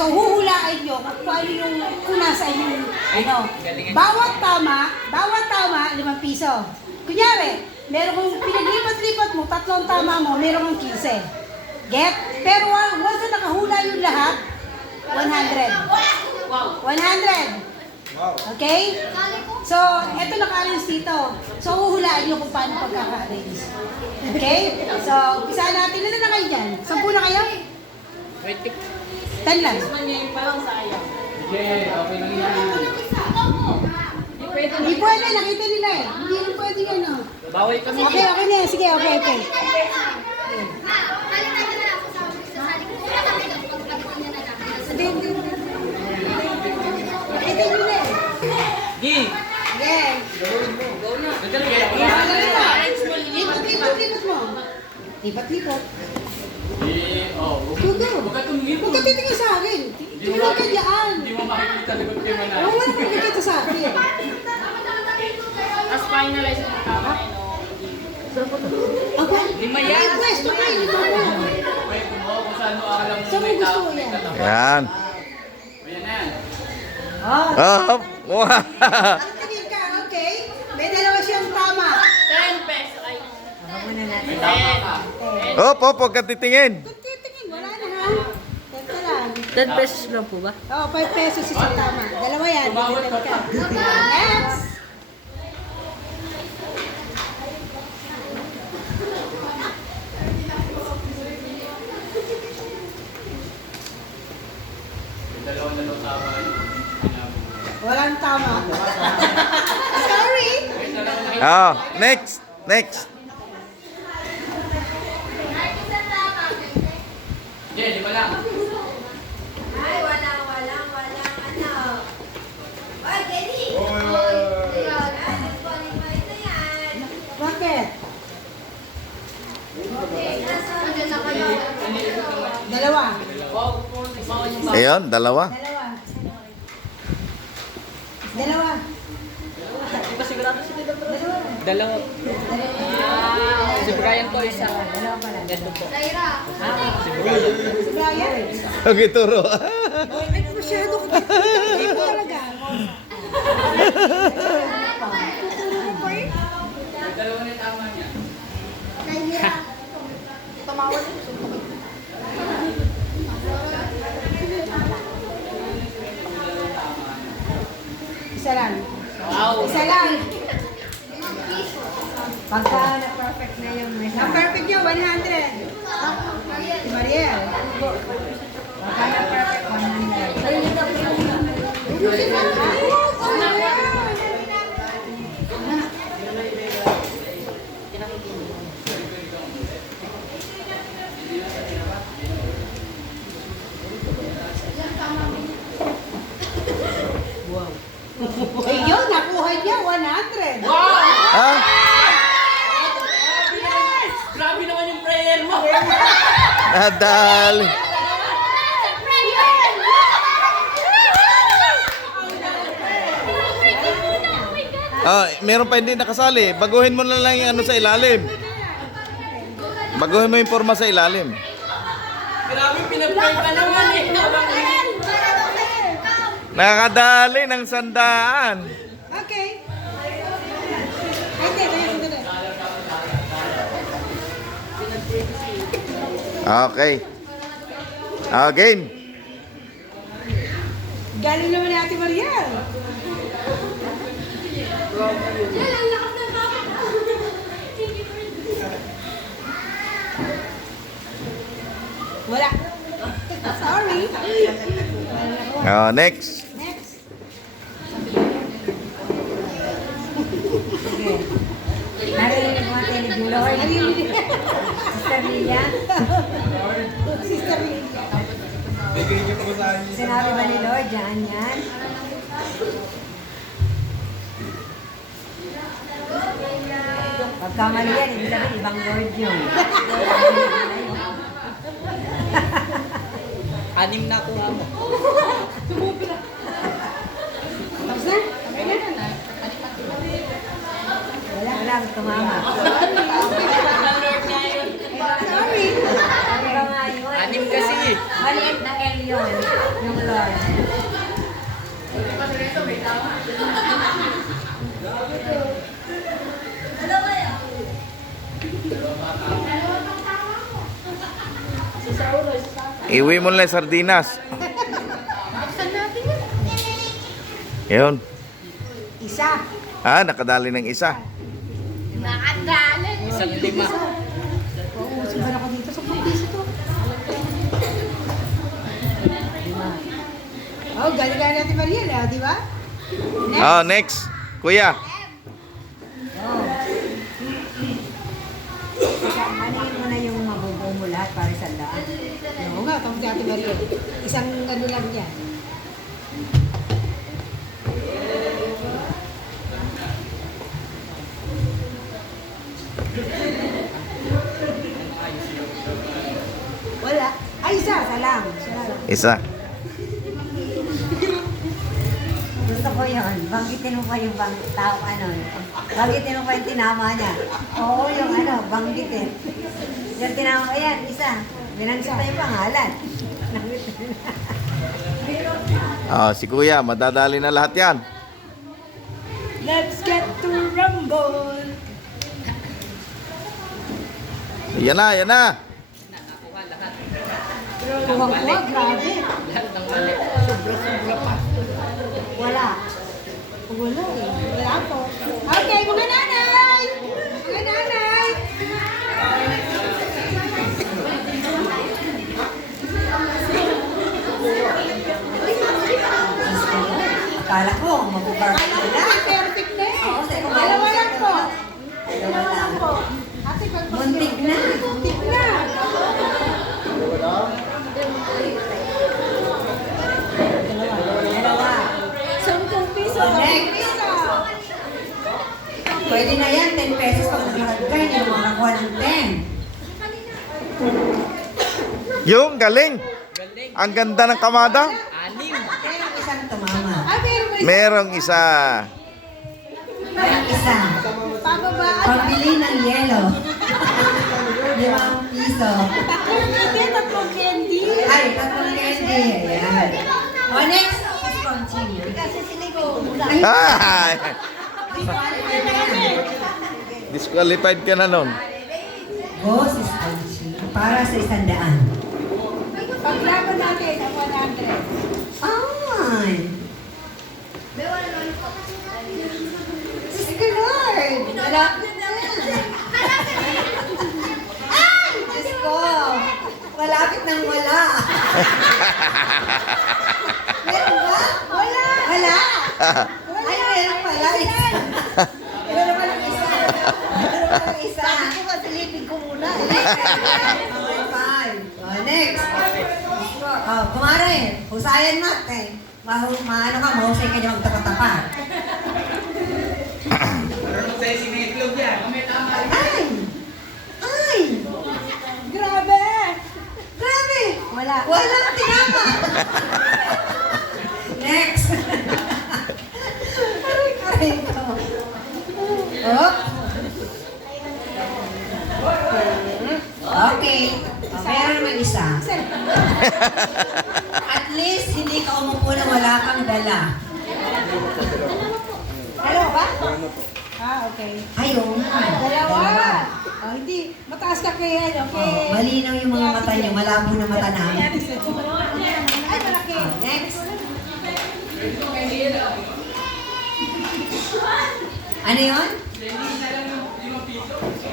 So, huhulaan nyo kung ano yung nasa yung ano. Bawat tama, 5 piso. Kunyari, meron kong pinaglipat-lipat mo, 3 tama mo, meron kang 15. Get? Pero once na nakahula yung lahat, 100. 100. Okay? So, eto naka-arrange dito. So, huhulaan nyo kung paano pagkaka-arrange. Okay? So, umpisa natin. Ano na kayo dyan? 10 na kayo? 10 lang. Hindi pwede, nakita nila eh. Hindi rin pwede yan oh. Bawal kami. Okay, okay na yan. Sige, okay. Hindi. Nakita nila eh. Gi! Yeah. Go na. Lipat mo. Lipat. Oh. Huwag ka titingin sa akin. Tingnan ka dyan. Hindi mo makikita lagot kayo man. Oo, wala kang makikita sa akin. As finalize mo tama na Aba, Lima yan. may pwesto ka, lima mo. Pwede mo kung saan mo alam mo Saan mo may gusto tao. mo yan? Yan. Ayan na. Oh, wow. Tingin ka, okay? May dalawa siyang tama. 10 pesos. Ay, May tama ka. Huwag ka titingin. Kung titingin, wala na ha. Tenta lang. 10 pesos lang po ba? Oo, 5 pesos isang tama. Dalawa yan, dilitan ka. Next! Dalawa tama. Walang tama. Sorry! Oh, next. Hindi, 5 lang. Ay, wala, ano. Ay, Jenny! Disqualified na yan. Bakit? Nandiyan na kayo. Dalawa. Ayun, dalawa. Dalawa. Dalawa. Si Brian po isa. Dalawa pala. Ito po. Lyra. Si Brian. Okay, turo. Ay, masyado ka. Hindi ko talaga. Dalawa na yung tama niya. Lyra. Isa lang. wow. Isa lang. Pagka na-perfect na yung Ang perfect niya, 100. Si Mariel. Pagka na-perfect, 100. Ayun, nakuha niya, 100. Ah, Grabe naman yung prayer mo. nadali. Meron pa hindi nakasali. Baguhin mo na lang yung ano sa ilalim. Baguhin mo yung forma sa ilalim. Grabe pinag-pray ka naman eh. Nakakadali ng 100. Okay. Okay, kaya sandali. Okay. Game. Galing naman ni Ate Mariel. Wala. Sorry. Next. Next. Narinig mo ang tinig ni Lord. Sister Lilia. Sister Lilia. Sinabi ba ni Lord, dyan yan? Pagkamali yan, ibig sabihin, ibang Lord yun. Anim na kuha mo. Tapos na? Wala, tumama. Sorry. Ano ba nga yun? Anim kasi. Maliit na L yun. Yung Lord. Iwi mo lang yung sardinas. Yun. Isa. Ah, nakadali ng isa. Isang lima. Oo, sugal ako dito. 10 piso to. Oh, galing-galing natin Mariel, di ba? Oh, next. Kuya. Anin mo na yung mabubuo mo lahat para sa daan. Oo nga, tama si Ate Mariel. Isang ano lang yan. Wala. Ay, isa. Isa lang. Isa. Gusto ko yun. Banggitin mo pa yung tao, ano. Banggitin mo pa yung tinama niya. Oo, yung ano, banggitin. Yung tinama, ayan, isa. Binanggit na yung pangalan. Oh, si Kuya, madadali na lahat yan. Let's get to rumble. Yan na, yan na. Nakakuha lahat. Kuha-kuha, grabe. Lahat ng mali. Sobra-sobra pa. Wala. Wala eh. Wala po. Okay, mga nanay! Mga nanay! Akala ko, mabubarko na. Perfect na eh. Oo, sa'yo, Dalawa lang po. Dalawa Dalawa lang po. Ate, Muntik na. Muntik na. Dalawa. 10 piso. Next. 10 piso. Pwede na yan, 10 pesos pag naglakad ka, hindi mo makakuha ng 10. Yung, galing. Galing. Ang ganda ng kamada. Anim. Kaya yung isang tumama. Ah, meron ba isa? Merong isa. Yung isa, Pababa. pabili ng yelo. 5 piso. Hindi, 3 candy. Ay, 3 candy. Ayan. O, next. Continue. Kasi sinigo. Ay! Disqualified ka na. Disqualified ka na nun. Go, Sis Angie. Para sa 100. Paglaban natin ang 100. Ay! Sis ka, Lord! Malapit na yan. Ay! Diyos ko! Malapit nang wala. Meron ba? Wala. Wala? Ay, meron pala. Isa. Meron pala isa. Meron pala isa. Sabi ko nga, silipin ko muna eh. Okay, fine. Next. Oh, kumare, husayan mo. Maano ka, mahusay ka niya magtapat-tapat. Sa sinitlog yan. Ay! Ay! Grabe. Grabe! Wala. Walang tinama! Next! Aray ko. Oh. Okay. Meron naman isa. At least, hindi ka umupo na wala kang dala. Dalawa ba? Ah, okay. Ayaw nga. Dalawa. Oh, hindi. Mataas ka kay ano, kay... Oh, malinaw yung mga mata niyo. Malabo na mata namin. Ay, malaki. Next. Ano yun?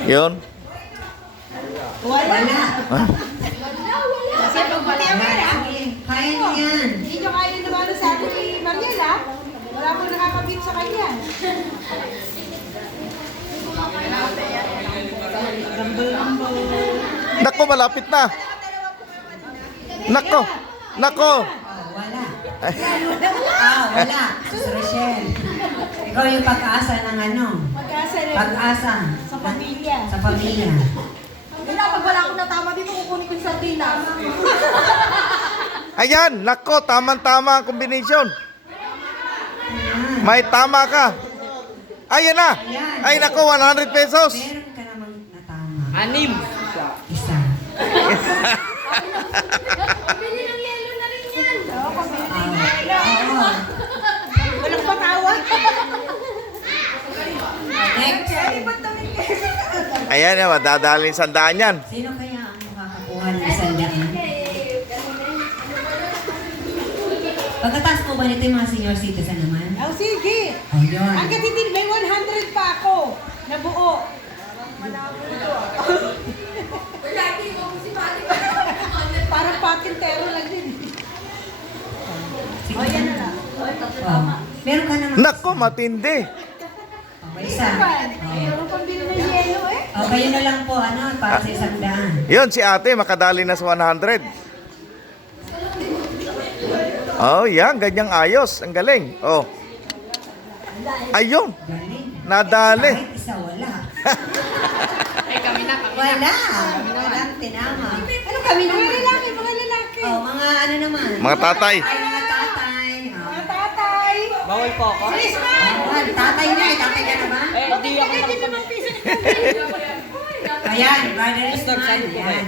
Yun. Wala. Kasi pag mali ang pera, Kaya niyo yan. hindi nyo kaya naman sa atin ni Mariela. Wala pong nakakabit sa kanya. Nako, malapit na. Nako. Nako. Oh, wala. Wala. Sus Rochelle. Ikaw yung pag-asa ng ano? Pag-asa rin. Pag-asa. Sa pamilya. Sa pamilya. Wala, pag wala akong natama dito, kukunin ko yung sardinas. Ayan, nako, tamang-tama ang combination. Ayan. May tama ka. Ayan na. Ay, nako, 100 pesos. Meron ka namang natama. Anim. Isa. Bili ng yelo na rin Ayan, yan, madadalhin 100 yan. Sino kaya ang makakakuha ng 100? Pagkataas po ba nito yung mga senior citizen naman? Oh, sige. Oh, yun. Hanggat hindi, may 100 pa ako na buo. Parang patintero lang din. Oh, yan na lang. Oh. Meron ka naman. Nako, matindi. Okay, isa. Mayroon pambili ng yelo eh. Oh, kayo na lang po, ano, para sa 100. Yun, si ate, makadali na sa 100. Oh, yan, ganyang ayos. Ang galing. Oh. Ayun, Galing. nadali. Kahit isa wala. Ay, kami na. Wala. Walang tinama. Ano kami? Mga lalaki, mga lalaki. Oh, mga ano naman. Mga tatay. Ay, mga tatay. Oh. Mga tatay. Bawal po ako. Christmas! Bawal. Tatay na eh. Tatay ka na ba? Eh, hindi ako Hindi naman piso. Ayan, brother is Stop, man. saan po ba Yan.